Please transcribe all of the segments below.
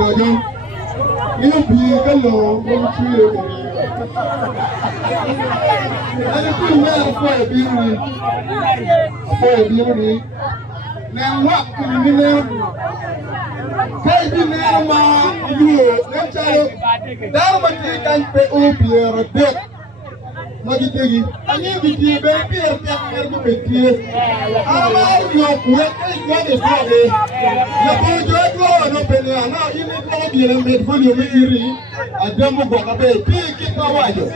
You be alone, won't you? And if you wear for a beauty, now what can you do? Baby, now, you, let's say, that much you can pay up your debt. Magitegi, ani biti be pier pier go beti. Ama yo work is what is what is. Ya bo jo no pele na ini ko bi le me volume me iri. Ademo go ka be pi ki pa wajo.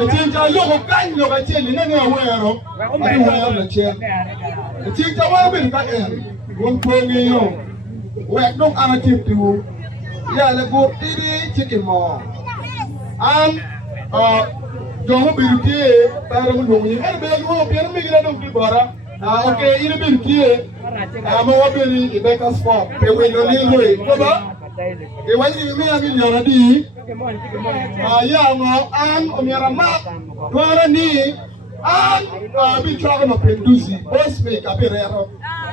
E tinja yo ko kan yo ka cheli na ni awero. Ani wa na che. E tinja wa be ka e. Won ko ngi yo. We dong ana tip tu. Ya le go iri chicken mo. Don't be here, Param Lumi, and Bell European Migration to Bora. Okay, in a bit here, I'm over the Becca spot. They will not need way. It was in me a million. And on your map, Guarani, and be traveling up in Lucy, both make a perero.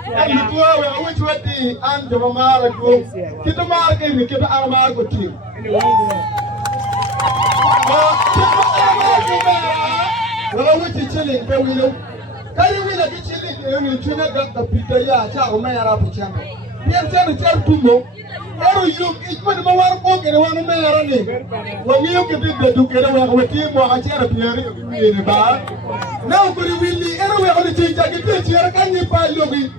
And the two are which were the and the Mamara group. Get the market and get the Armago team. Well, which is chilling, can we know? Can you really be chilling? You tune got the Peter Yacha, Maya Pichano. We have turned to tell Tumo. Oh, you, it's one of our book and one of my running. When you get it together with him or a chair in the bar. Now, could you really anywhere on the change? I can tell you, can you buy Lobby?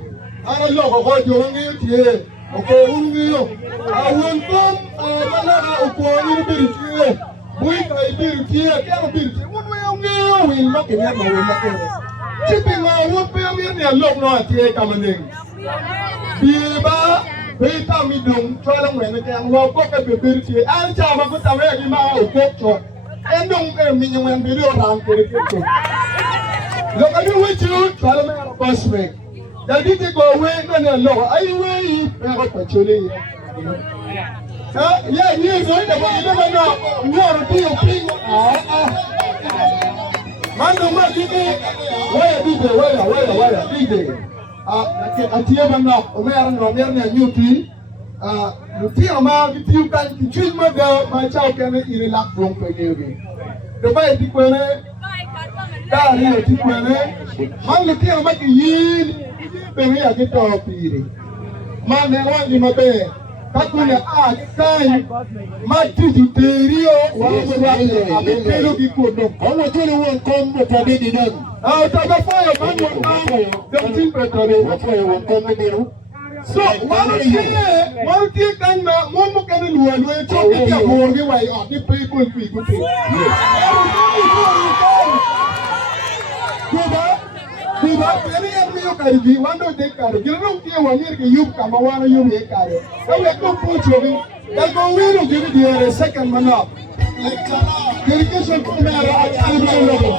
I don't know what you're here. Okay, I won't come. We can build here, can build. What we look at them, chipping our wood payment and look not here coming in. Biba, Beta Midum, Try when they can walk up at the build here, and Chama put away him out of picture. And don't mean when video around for the picture. Look at you with you, try to make a bus make. That did go away, and low. I will never actually. Yeah, you know, you never know. You are a POP. Man, no matter where DJ. At the end of American new team, the amount you can choose my girl, my child can relax from the the way the query, that is the query. Man, the team make a yield, then we are getting off here. Man, they want you my bed. Kakuna kai mati terio wa abetelo bikodo ono tole won kom to be dinan ta ba fire man won the team pretore fire won kom be no so one thing kan na mon mo kan luwa luwa to ke ya mo ge wai of the people people Kuba, pele ya mio karibi, wando de kare. Gila nung tiya wanyir ke yub kama wana yub ye kare. Kawe ekno pucho bi. Dalgo wino gibi diere second manap. Delegation kumera achali mlogo.